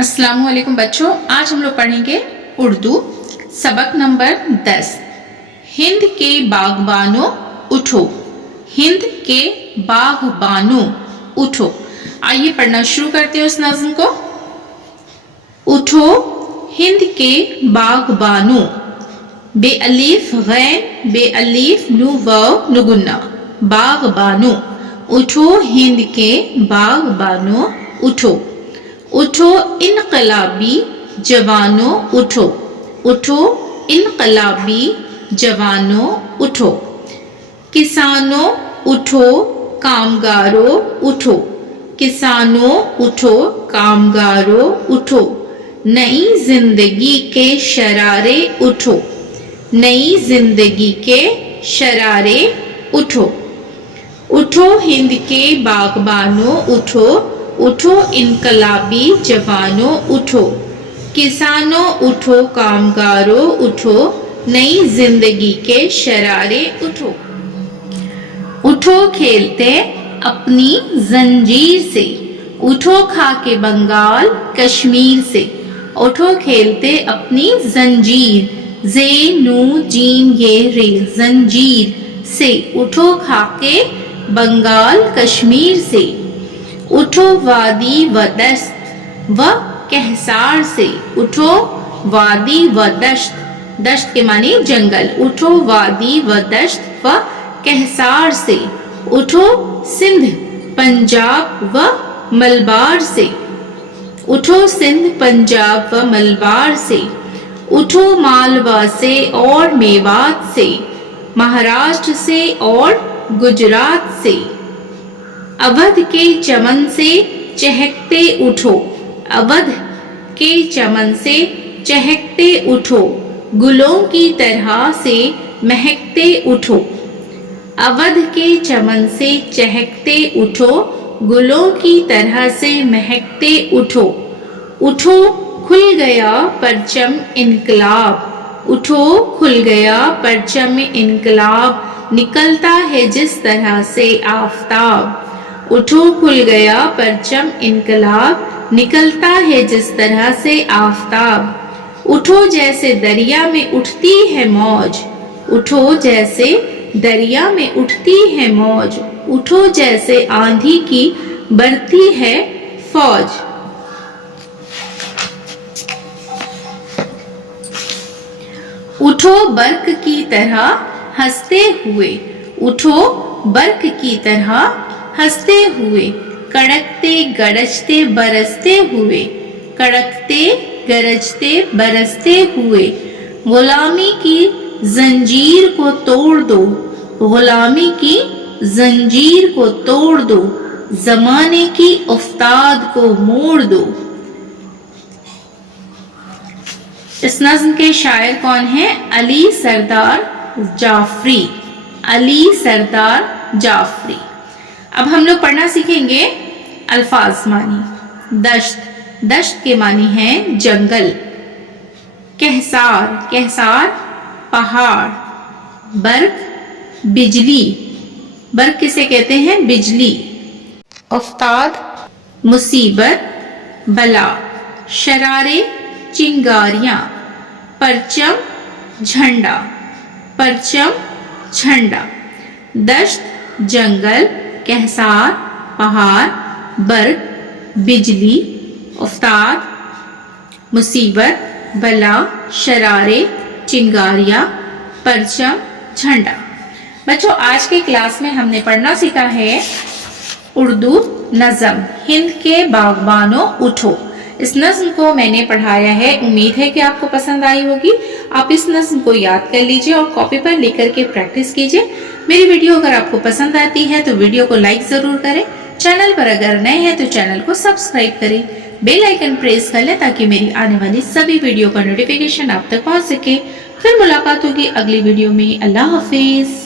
अस्सलाम वालेकुम बच्चों, आज हम लोग पढ़ेंगे उर्दू सबक नंबर 10। हिंद के बागबानों उठो, हिंद के बागबानों उठो। आइए पढ़ना शुरू करते हैं उस नज़्म को। उठो हिंद के बागबानों, बे अलीफ गैन बे अलीफ नू वाव नुगुन्ना, बागबानों। उठो हिंद के बागबानों उठो। उठो इनकलाबी जवानों उठो, उठो इनकलाबी जवानों उठो। किसानों उठो कामगारों उठो, किसानों उठो कामगारों उठो। नई जिंदगी के शरारे उठो, नई जिंदगी के शरारे उठो। उठो हिंद के बागबानों उठो, उठो इनकलाबी जवानों उठो। किसानों उठो कामगारों उठो, नई जिंदगी के शरारे उठो। उठो खेलते अपनी जंजीर से, उठो खा के बंगाल कश्मीर से। उठो खेलते अपनी जंजीर, जे नू जीन ये रे जंजीर से। उठो खा के बंगाल कश्मीर से। उठो वादी व दश्त व कहसार से, उठो वादी व दश्त, दश्त के माने जंगल। उठो वादी व दश्त व कहसार से। उठो सिंध पंजाब व मलबार से, उठो सिंध पंजाब व मलबार से। उठो मालवा से और मेवात से, महाराष्ट्र से और गुजरात से। अवध के चमन से चहकते उठो, अवध के चमन से चहकते उठो। गुलों की तरह से महकते उठो, अवध के चमन से चहकते उठो। गुलों की तरह से महकते उठो। उठो खुल गया परचम इनकलाब, उठो खुल गया परचम इनकलाब। निकलता है जिस तरह से आफताब, उठो खुल गया परचम इनकलाब। निकलता है जिस तरह से आफताब। उठो जैसे दरिया में उठती है मौज, उठो जैसे दरिया में उठती है मौज। उठो जैसे आंधी की बढ़ती है फौज। उठो बर्क की तरह हंसते हुए, उठो बर्क की तरह हंसते हुए। कड़कते गरजते बरसते हुए, कड़कते गरजते बरसते हुए। गुलामी की जंजीर को तोड़ दो, गुलामी की जंजीर को तोड़ दो। जमाने की उफ्ताद को मोड़ दो। इस नज़्म के शायर कौन हैं? अली सरदार जाफरी, अली सरदार जाफरी। अब हम लोग पढ़ना सीखेंगे अल्फाज मानी। दश्त, दश्त के मानी हैं जंगल। कहसार, कहसार पहाड़। बर्क बिजली, बर्क किसे कहते हैं? बिजली। उफ्ताद मुसीबत बला। शरारे चिंगारियां। परचम झंडा, परचम झंडा। दश्त जंगल, कहसार पहाड़, बर्क बिजली, उफ्ताद मुसीबत बला, शरारे चिंगारियां, परचम झंडा। बच्चों आज के क्लास में हमने पढ़ना सीखा है उर्दू नज़्म हिंद के बागबानों उठो। इस नज़्म को मैंने पढ़ाया है, उम्मीद है कि आपको पसंद आई होगी। आप इस नज़्म को याद कर लीजिए और कॉपी पर लेकर के प्रैक्टिस कीजिए। मेरी वीडियो अगर आपको पसंद आती है तो वीडियो को लाइक जरूर करें। चैनल पर अगर नए हैं तो चैनल को सब्सक्राइब करें। बेल आइकन प्रेस कर लें ताकि मेरी आने वाली सभी वीडियो का नोटिफिकेशन आप तक पहुंच सके। फिर मुलाकात होगी अगली वीडियो में। अल्लाह हाफिज।